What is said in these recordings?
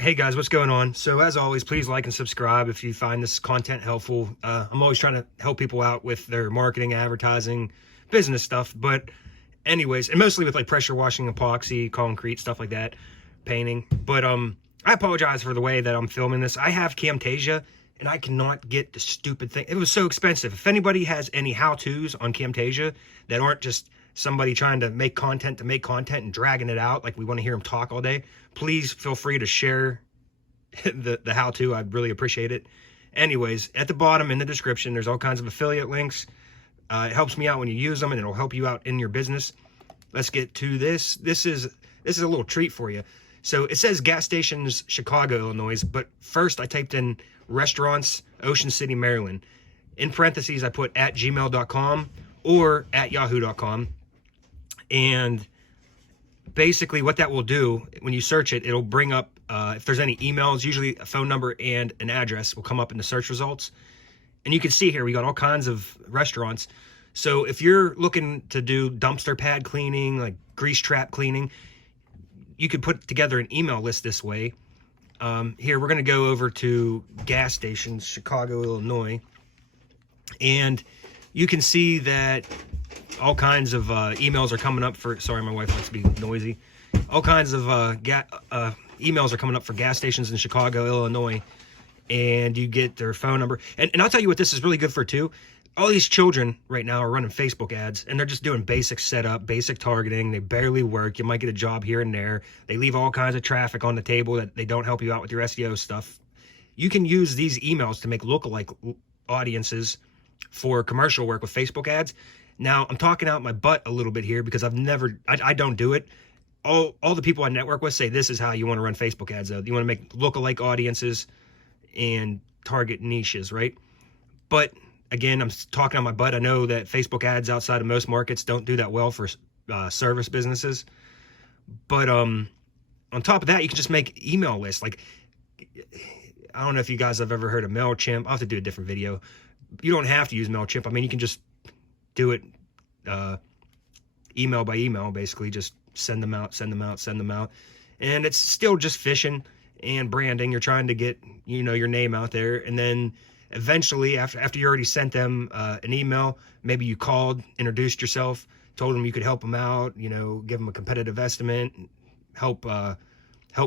Hey guys, what's going on? So as always, please like and subscribe if you find this content helpful. I'm always trying to help people out with their marketing, advertising, business stuff. But anyways, and mostly with like pressure washing, epoxy, concrete, stuff like that, painting. But I apologize for the way that I'm filming this. I have Camtasia and I cannot get the stupid thing. It was so expensive. If anybody has any how-tos on Camtasia that aren't just somebody trying to make content and dragging it out like we want to hear them talk all day, please feel free to share the how-to. I'd really appreciate it. Anyways, at the bottom in the description, there's all kinds of affiliate links. It helps me out when you use them, and it'll help you out in your business. Let's get to this. This is a little treat for you. So it says gas stations, Chicago, Illinois, but first I typed in restaurants, Ocean City, Maryland. In parentheses, I put at gmail.com or at yahoo.com. And basically what that will do, when you search it, it'll bring up, if there's any emails, usually a phone number and an address will come up in the search results. And you can see here, we got all kinds of restaurants. So if you're looking to do dumpster pad cleaning, like grease trap cleaning, you could put together an email list this way. Here, we're going to go over to gas stations, Chicago, Illinois. And you can see that all kinds of emails are coming up for, sorry, my wife likes to be noisy. All kinds of emails are coming up for gas stations in Chicago, Illinois. And you get their phone number. And I'll tell you what this is really good for too. All these children right now are running Facebook ads, and they're just doing basic setup, basic targeting. They barely work. You might get a job here and there. They leave all kinds of traffic on the table that they don't help you out with your SEO stuff. You can use these emails to make lookalike audiences for commercial work with Facebook ads. Now, I'm talking out my butt a little bit here because I don't do it. All the people I network with say this is how you want to run Facebook ads, though. You want to make lookalike audiences and target niches, right? But again, I'm talking on my butt. I know that Facebook ads outside of most markets don't do that well for service businesses. But on top of that, you can just make email lists. Like, I don't know if you guys have ever heard of MailChimp. I'll have to do a different video. You don't have to use MailChimp. I mean, you can just do it email by email, basically. Just send them out. And it's still just phishing and branding. You're trying to get, your name out there. And then eventually, after you already sent them an email, maybe you called, introduced yourself, told them you could help them out, give them a competitive estimate, help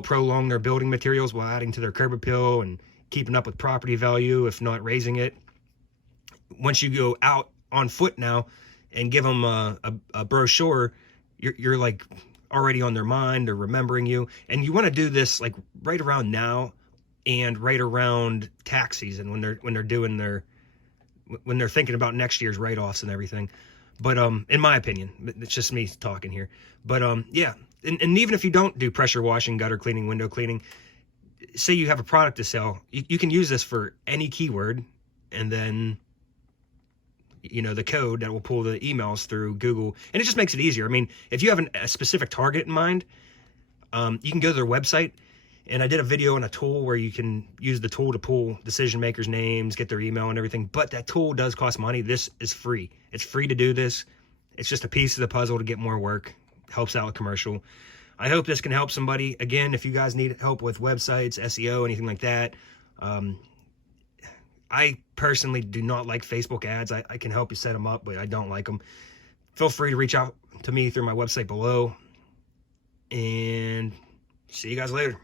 prolong their building materials while adding to their curb appeal and keeping up with property value, if not raising it. Once you go out on foot now and give them a brochure, you're like already on their mind. They're remembering you. And you want to do this like right around now and right around tax season when they're thinking about next year's write-offs and everything. But in my opinion, it's just me talking here. But yeah, and even if you don't do pressure washing, gutter cleaning, window cleaning, say you have a product to sell, you can use this for any keyword, and then the code that will pull the emails through Google, and it just makes it easier. I mean, if you have a specific target in mind, you can go to their website. And I did a video on a tool where you can use the tool to pull decision makers' names, get their email and everything. But that tool does cost money. This is free. It's free to do this. It's just a piece of the puzzle to get more work. Helps out with commercial. I hope this can help somebody. Again, if you guys need help with websites, SEO, anything like that, I personally do not like Facebook ads. I can help you set them up, but I don't like them. Feel free to reach out to me through my website below. And see you guys later.